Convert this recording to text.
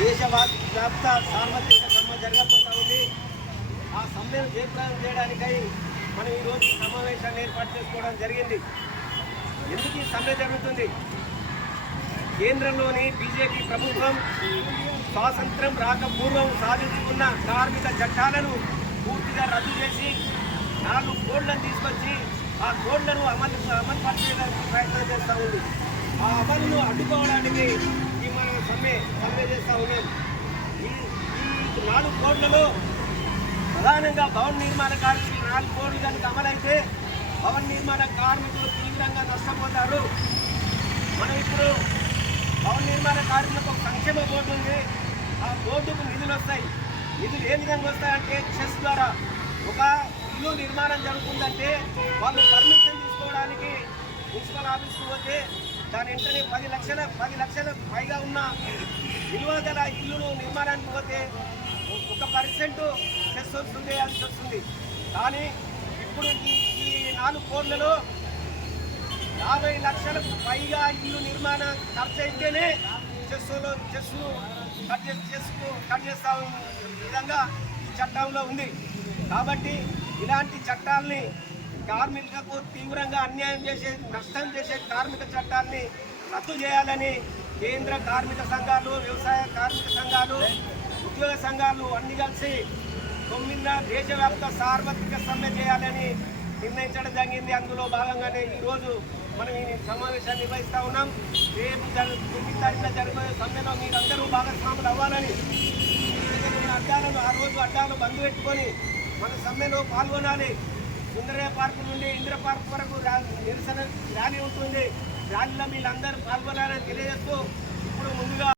దేశ వ్యాప్త సార్వత్రిక సమ్మె జరగబోతా ఉంది. ఆ సమ్మెను జయప్రదం చేయడానికై మనం ఈరోజు సమావేశాన్ని ఏర్పాటు చేసుకోవడం జరిగింది. ఎందుకు ఈ సమ్మె జరుగుతుంది? కేంద్రంలోని బీజేపీ ప్రభుత్వం స్వాతంత్రం రాకపూర్వం సాధించుకున్న కార్మిక చట్టాలను పూర్తిగా రద్దు చేసి నాలుగు కోడ్లను తీసుకొచ్చి ఆ కోడ్లను అమలు అమలు పరిచేయడానికి ప్రయత్నం చేస్తూ ఉంది. ఆ అమలును అడ్డుకోవడానికి ఈ మన సమ్మె సమ్మె ఈ ప్రధానంగా భవన నిర్మాణ కార్మికులు నాలుగు కోట్లు కనుక అమలైతే భవన నిర్మాణ కార్మికులు తీవ్రంగా నష్టపోతారు. మనం ఇప్పుడు భవన నిర్మాణ కార్మికులకు ఒక సంక్షేమ బోర్డు ఉంది. ఆ బోర్డుకు నిధులు వస్తాయి. నిధులు ఏ విధంగా వస్తాయంటే చెస్ ద్వారా. ఒక ఇల్లు నిర్మాణం జరుగుతుందంటే వాళ్ళు పర్మిషన్ తీసుకోవడానికి మున్సిపల్ ఆఫీస్కి పోతే దాని వెంటనే పది లక్షల పది లక్షల పైగా ఉన్న విలువ గల ఇల్లును నిర్మాణానికి పోతే ఒక పర్సెంట్ సెస్ వస్తుంది వస్తుంది. కానీ ఇప్పుడు ఈ నాలుగు కోట్లలో యాభై లక్షలకు పైగా ఇల్లు నిర్మాణ ఖర్చు అయితేనే చెస్సులో చెస్సు కట్ చేసి చెస్కు కట్ చేస్తా విధంగా ఈ చట్టంలో ఉంది. కాబట్టి ఇలాంటి చట్టాలని కార్మికులకు తీవ్రంగా అన్యాయం చేసే నష్టం చేసే కార్మిక చట్టాన్ని రద్దు చేయాలని కేంద్ర కార్మిక సంఘాలు వ్యవసాయ కార్మిక సంఘాలు ఉద్యోగ సంఘాలు అన్ని కలిసి తొమ్మిదిన దేశవ్యాప్త సార్వత్రిక సమ్మె చేయాలని నిర్ణయించడం జరిగింది. అందులో భాగంగానే ఈరోజు మనం ఈ సమావేశాన్ని నిర్వహిస్తూ ఉన్నాం. రేపు జరు తొమ్మిది తారీఖున జరగబోయే సమ్మెలో మీరందరూ భాగస్వాములు అవ్వాలని అడ్డాలను ఆ రోజు అడ్డాలు బంద్ పెట్టుకొని మన సమ్మెలో పాల్గొనాలి. సుందరయ్య పార్కు నుండి ఇందిర పార్క్ వరకు నిరసన ర్యాలీ ఉంటుంది. ర్యాలీలో అందరూ పాల్గొనాలని తెలియజేస్తూ